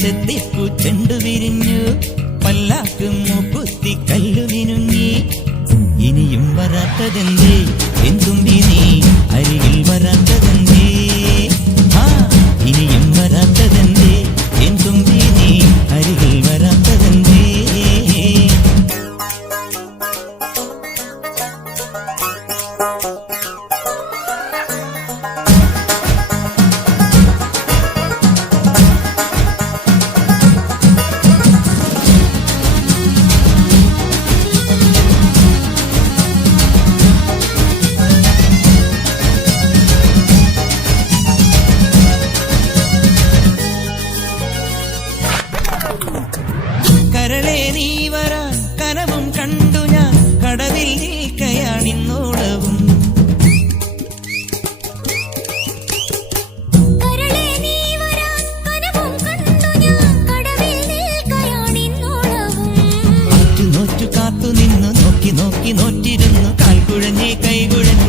ചെത്തിപ്പൂ ചെണ്ടു വിരിഞ്ഞു, പല്ലാക്ക് മൂക്കുത്തി കല്ലു മിനുങ്ങി. ഇനിയും വരാത്തതെന്തേ എന്തുമ്പി നീ അരികിൽ വരാത്തതെന്തേ? ഇനിയും വരാത്തതെന്തേ എന്തുമ്പി നീ അരികിൽ വരാത്തതെന്തേ? കരളെ നീ വരാൻ കനവും കണ്ടു ഞാൻ, കടവിൽ നിൽക്കയാണിന്നോളവും. നോറ്റു കാത്തു നിന്നു നോക്കി നോക്കി നോറ്റിരുന്നു, കാൽക്കുഴഞ്ഞേ കൈകുഴഞ്ഞു.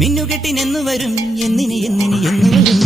മിന്നുകെട്ടിനെന്നു വരും എന്നിനി എന്നിനി എന്നു വരും.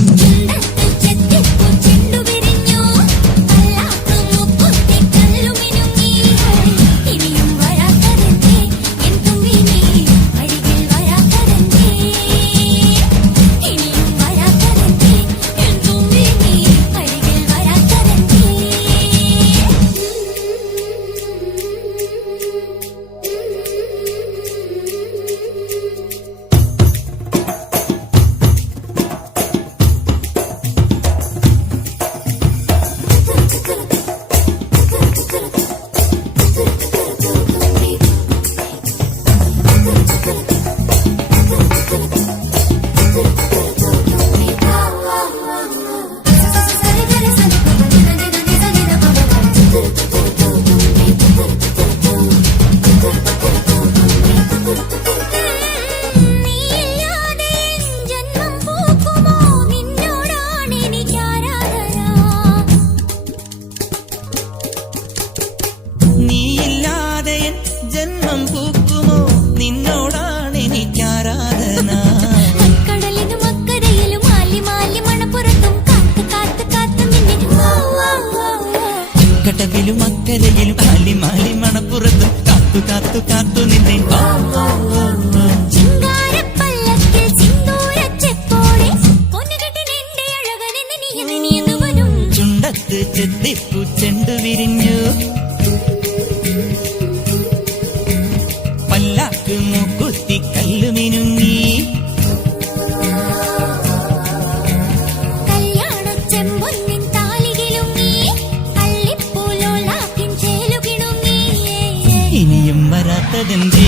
നീയില്ലാതെ ജന്മം പൂക്കുമോ നിന്നോടാണ് എനിക്കാരാധന. കടലിനും അക്കരയിലും മാലി മാലി മണപ്പുറത്തും കാത്തു കാത്തു കാത്തു നിന്നെ. കടവിലും അക്കരയിലും മാലി മാലി മണപ്പുറത്തും കാത്തു കാത്തു കാത്തു നിന്നെ. ചിങ്കാരപ്പല്ലക്കിൽ സിന്ദൂരച്ചെപ്പോടെ പൊന്നുകെട്ടിനെന്റെ അഴകനെന്ന് നീ എന്ന് വരും. ചുണ്ടത്ത് ചെത്തിപ്പൂ ചെണ്ടു വിരിഞ്ഞു, പല്ലാക്ക് മൂക്കുത്തി കല്ലു മിനുങ്ങി. കല്യാണച്ചെമ്പൊന്നിൻ താലികിലുങ്ങി, അള്ളിപ്പൂലോലാക്കിൻ ചേലുകിണുങ്ങി. ഇനിയും വരാത്തതെന്തേ